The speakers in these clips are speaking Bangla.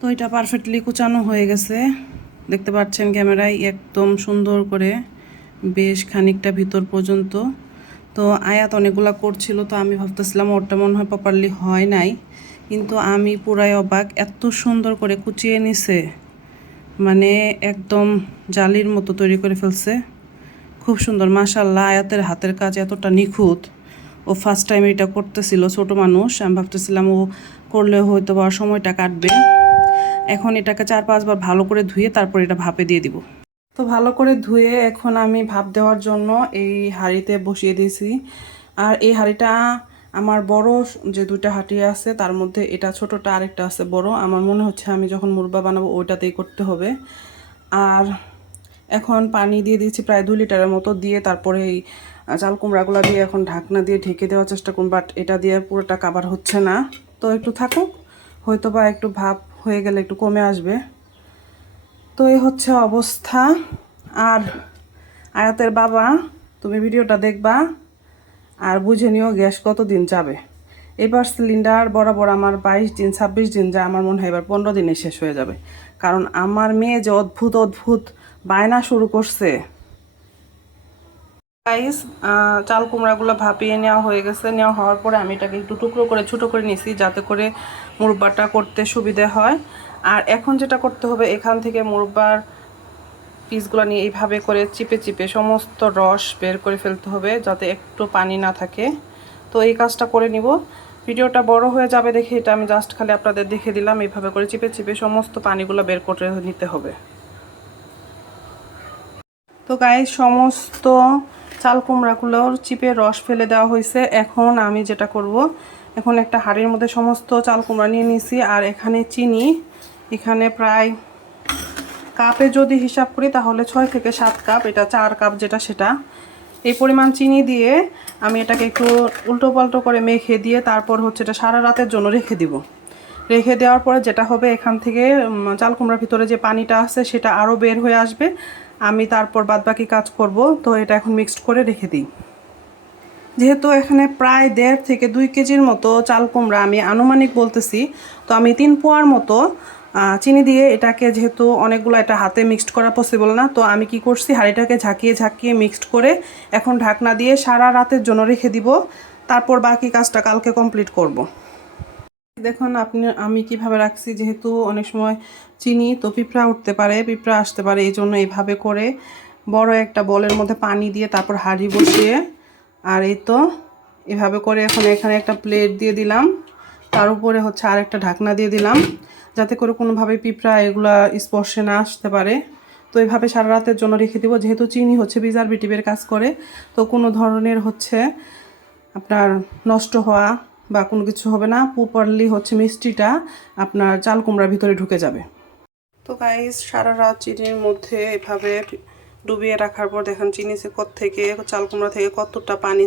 তো এটা পারফেক্টলি কুচানো হয়ে গেছে। দেখতে পাচ্ছেন ক্যামেরায় একদম সুন্দর করে বেশ খানিকটা ভিতর পর্যন্ত। তো আয়াত অনেকগুলা করছিল, তো আমি ভাবতেছিলাম ওরটা মনে হয় প্রপারলি হয় নাই। কিন্তু আমি পুরাই অবাক, এত সুন্দর করে কুচিয়ে নিছে। মানে একদম জালির মতো তৈরি করে ফেলছে। খুব সুন্দর মাশাল্লাহ আয়াতের হাতের কাজ এতটা নিখুঁত। ও ফার্স্ট টাইম এটা করতেছিল, ছোট মানুষ। আমি ভাবতেছিলাম ও করলে হয়তো বা সময়টা কাটবে। এখন এটাকে চার পাঁচবার ভালো করে ধুয়ে তারপর এটা ভাপে দিয়ে দিব। তো ভালো করে ধুয়ে এখন আমি ভাপ দেওয়ার জন্য এই হাঁড়িতে বসিয়ে দিয়েছি। আর এই হাঁড়িটা আমার বড় যে দুইটা হাঁটি আছে, তার মধ্যে এটা ছোটটা আরেকটা আছে বড়। আমার মনে হচ্ছে আমি যখন মুরবা বানাবো ওইটাতেই করতে হবে। আর এখন পানি দিয়ে দিয়েছি প্রায় দুই লিটারের মতো দিয়ে তারপরে এই চাল কুমড়াগুলো দিয়ে এখন ঢাকনা দিয়ে ঢেকে দেওয়ার চেষ্টা করুন বাট এটা দিয়ে পুরোটা কাবার হচ্ছে না। তো একটু থাকুক হয়তো বা একটু ভাপ হয়ে গেলে একটু কমে আসবে। তো এই হচ্ছে অবস্থা। আর আয়াতের বাবা, তুমি ভিডিওটা দেখবা আর বুঝে নিও গ্যাস কতদিন যাবে। এবার সিলিন্ডার বরাবর আমার বাইশ দিন, ছাব্বিশ দিন যা আমার মনে হয় এবার পনেরো দিনে শেষ হয়ে যাবে। কারণ আমার মেয়ে যে অদ্ভুত অদ্ভুত বায়না শুরু করছে। গাইস চাল কুমড়াগুলো ভাপিয়ে নেওয়া হয়ে গেছে। নেওয়া হওয়ার পরে আমি এটাকে একটু টুকরো করে, ছোটো করে নিছি যাতে করে মুরব্বাটা করতে সুবিধে হয়। আর এখন যেটা করতে হবে, এখান থেকে মুরব্বার পিসগুলো নিয়ে এইভাবে করে চিপে চিপে সমস্ত রস বের করে ফেলতে হবে যাতে একটু পানি না থাকে। তো এই কাজটা করে নিব। ভিডিওটা বড় হয়ে যাবে দেখে এটা আমি জাস্ট খালি আপনাদের দেখে দিলাম। এইভাবে করে চিপে চিপে সমস্ত পানিগুলো বের করে নিতে হবে। তো গায়ে সমস্ত চাল কুমড়াগুলোর চিপে রস ফেলে দেওয়া হয়েছে। এখন আমি যেটা করব, এখন একটা হাঁড়ির মধ্যে সমস্ত চাল কুমড়া নিয়ে নিয়েছি আর এখানে চিনি। এখানে প্রায় কাপে যদি হিসাব করি, তাহলে ছয় থেকে সাত কাপ, এটা চার কাপ যেটা সেটা। এই পরিমাণ চিনি দিয়ে আমি এটাকে একটু উল্টো পাল্টো করে মেখে দিয়ে তারপর হচ্ছে এটা সারা রাতের জন্য রেখে দিব। রেখে দেওয়ার পরে যেটা হবে, এখান থেকে চাল কুমড়ার ভিতরে যে পানিটা আছে, সেটা আরও বের হয়ে আসবে। আমি তারপর বাদবাকি কাজ করব, তো এটা এখন মিক্সড করে রেখে দিই যেহেতু এখানে প্রায় দেড় থেকে দুই কেজির মতো চাল কুমড়া আমি আনুমানিক বলতেছি, তো আমি তিন পোয়ার মতো চিনি দিয়ে এটাকে যেহেতু অনেকগুলো এটা হাতে মিক্সড করা পসিবল না, তো আমি কি করছি, হাঁড়িটাকে ঝাঁকিয়ে ঝাঁকিয়ে মিক্সড করে এখন ঢাকনা দিয়ে সারা রাতের জন্য রেখে দিব তারপর বাকি কাজটা কালকে কমপ্লিট করব। দেখুন, আপনি, আমি কীভাবে রাখছি? যেহেতু অনেক সময় চিনি, তো পিঁপড়া উঠতে পারে, পিঁপড়া আসতে পারে এই জন্য এইভাবে করে বড় একটা বলের মধ্যে পানি দিয়ে তারপর হাঁড়ি বসিয়ে, আর এই তো এভাবে করে এখন এখানে একটা প্লেট দিয়ে দিলাম। তার উপরে হচ্ছে আর একটা ঢাকনা দিয়ে দিলাম, যাতে করে কোনোভাবে পিঁপড়া এগুলা স্পর্শে না আসতে পারে। তো এইভাবে সারা রাতের জন্য রেখে দিব, যেহেতু চিনি হচ্ছে বিজার বিটিভের কাজ করে, তো কোনো ধরনের হচ্ছে আপনার নষ্ট হওয়া বা কোনো কিছু হবে না, প্রপারলি হচ্ছে মিষ্টিটা আপনার চাল কুমড়ার ভিতরে ঢুকে যাবে। তো গাইস সারা রাত চিনির মধ্যে এভাবে ডুবিয়ে রাখার পর দেখেন চিনি সে থেকে চাল কুমড়া থেকে কতটা পানি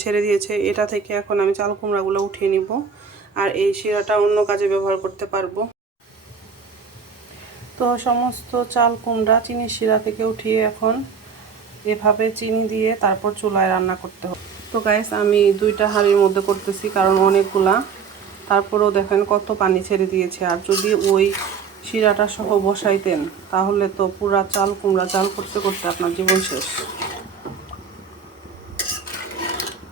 ছেড়ে দিয়েছে, এটা থেকে এখন আমি চাল কুমড়াগুলো উঠিয়ে নিব আর এই শিরাটা অন্য কাজে ব্যবহার করতে পারব। তো সমস্ত চাল কুমড়া চিনি শিরা থেকে উঠিয়ে এখন এভাবে চিনি দিয়ে তারপর চুলায় রান্না করতে হবে। তো গাইস আমি দুইটা হাঁড়ির মধ্যে করতেছি, কারণ অনেকগুলা। তারপরেও দেখেন কত পানি ছেড়ে দিয়েছে। আর যদি ওই শিরাটা সহ বসাইতেন, তাহলে তো পুরা চাল কুমড়া চাল করতে করতে আপনার জীবন শেষ।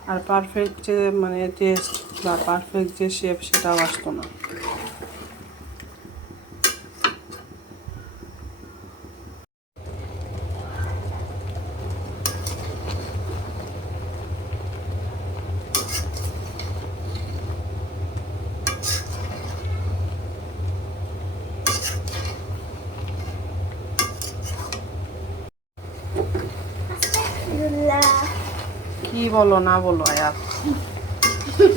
আর পারফেক্ট যে মানে টেস্ট বা পারফেক্ট যে শেপ সেটাও আসতো না। বলো, না বলো আয়াত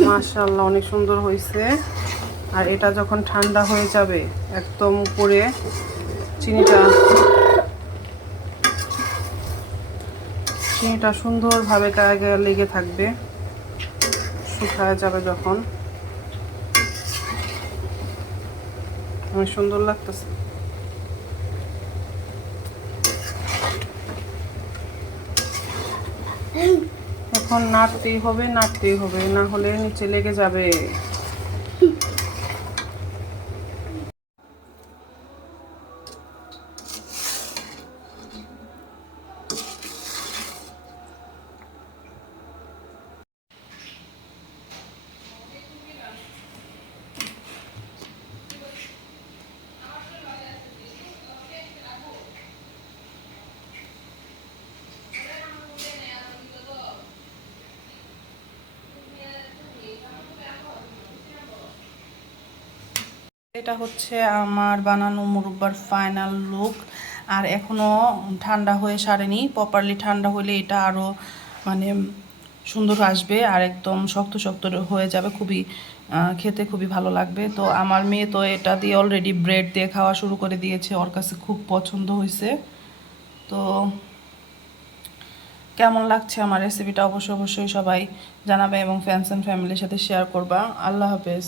মাশাল্লাহ অনেক সুন্দর হয়েছে। আর এটা যখন ঠান্ডা হয়ে যাবে, একদম উপরে চিনিটা চিনিটা সুন্দরভাবে গায়ে লেগে থাকবে, শুকায় যাবে যখন। অনেক সুন্দর লাগতেছে। এখন নাড়তেই হবে নাড়তেই হবে না হলে নিচে লেগে যাবে। এটা হচ্ছে আমার বানানো মুরব্বার ফাইনাল লুক আর এখনও ঠান্ডা হয়ে সারেনি। প্রপারলি ঠান্ডা হলে এটা আরও মানে সুন্দর আসবে আর একদম শক্ত শক্ত হয়ে যাবে। খুবই খেতে খুবই ভালো লাগবে। তো আমার মেয়ে তো এটা দিয়ে অলরেডি ব্রেড দিয়ে খাওয়া শুরু করে দিয়েছে। ওর কাছে খুব পছন্দ হয়েছে। তো কেমন লাগছে আমার রেসিপিটা অবশ্যই অবশ্যই সবাই জানাবে এবং ফ্যান্স অ্যান্ড ফ্যামিলির সাথে শেয়ার করবা। আল্লাহ হাফেজ।